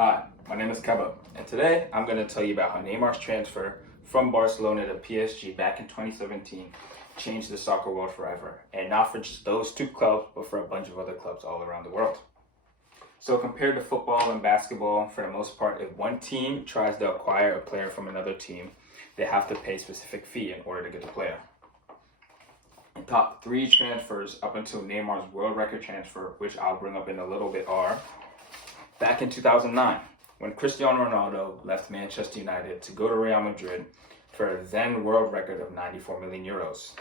Hi, my name is Kebba, and today I'm going to tell you about how Neymar's transfer from Barcelona to PSG back in 2017 changed the soccer world forever, and not for just those two clubs, but for a bunch of other clubs all around the world. So compared to football and basketball, for the most part, if one team tries to acquire a player from another team, they have to pay a specific fee in order to get the player. The top three transfers up until Neymar's world record transfer, which I'll bring up in a little bit, are back in 2009, when Cristiano Ronaldo left Manchester United to go to Real Madrid for a then world record of 94 million euros.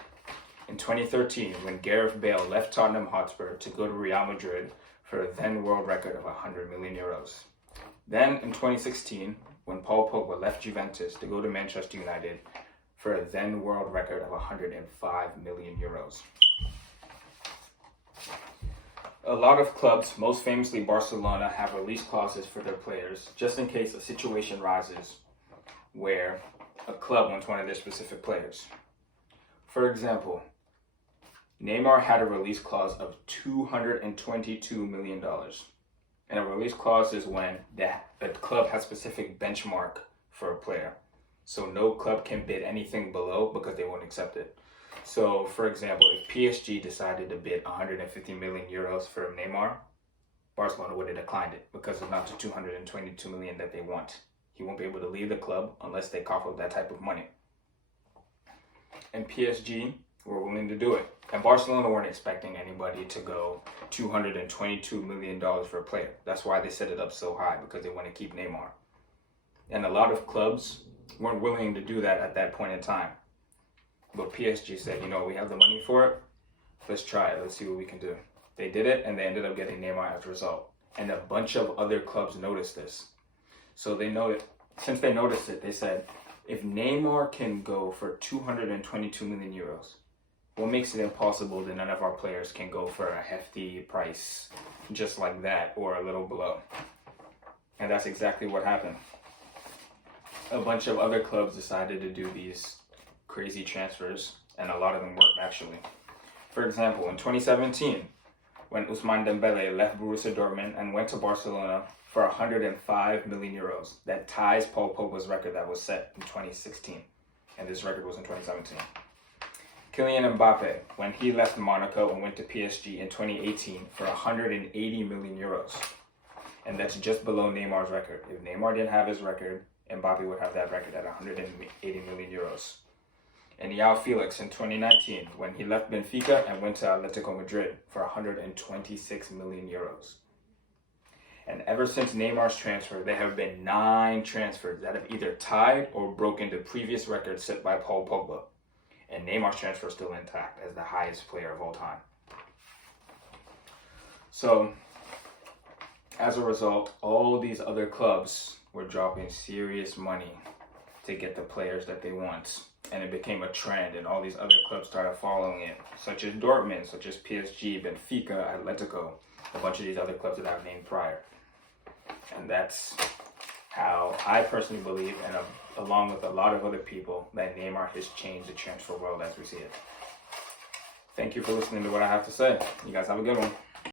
In 2013, when Gareth Bale left Tottenham Hotspur to go to Real Madrid for a then world record of 100 million euros. Then in 2016, when Paul Pogba left Juventus to go to Manchester United for a then world record of 105 million euros. A lot of clubs, most famously Barcelona, have release clauses for their players just in case a situation rises where a club wants one of their specific players. For example, Neymar had a release clause of $222 million. And a release clause is when the club has specific benchmark for a player. So no club can bid anything below because they won't accept it. So, for example, if PSG decided to bid 150 million euros for Neymar, Barcelona would have declined it because it's not the 222 million that they want. He won't be able to leave the club unless they cough up that type of money. And PSG were willing to do it. And Barcelona weren't expecting anybody to go $222 million for a player. That's why they set it up so high, because they want to keep Neymar. And a lot of clubs weren't willing to do that at that point in time. But PSG said, we have the money for it. Let's try it. Let's see what we can do. They did it, and they ended up getting Neymar as a result. And a bunch of other clubs noticed this. So since they noticed it, they said, if Neymar can go for 222 million euros, what makes it impossible that none of our players can go for a hefty price just like that or a little below? And that's exactly what happened. A bunch of other clubs decided to do these crazy transfers, and a lot of them worked actually. For example, in 2017, when Ousmane Dembele left Borussia Dortmund and went to Barcelona for 105 million euros, that ties Paul Pogba's record that was set in 2016, and this record was in 2017. Kylian Mbappe, when he left Monaco and went to PSG in 2018 for 180 million euros, and that's just below Neymar's record. If Neymar didn't have his record, Mbappe would have that record at 180 million euros. And João Felix in 2019, when he left Benfica and went to Atletico Madrid for 126 million euros. And ever since Neymar's transfer, there have been 9 transfers that have either tied or broken the previous record set by Paul Pogba. And Neymar's transfer is still intact as the highest player of all time. So, as a result, all these other clubs were dropping serious money to get the players that they want. And it became a trend, and all these other clubs started following it, such as Dortmund, such as PSG, Benfica, Atletico, a bunch of these other clubs that I've named prior. And that's how I personally believe, and along with a lot of other people, that Neymar has changed the transfer world as we see it. Thank you for listening to what I have to say. You guys have a good one.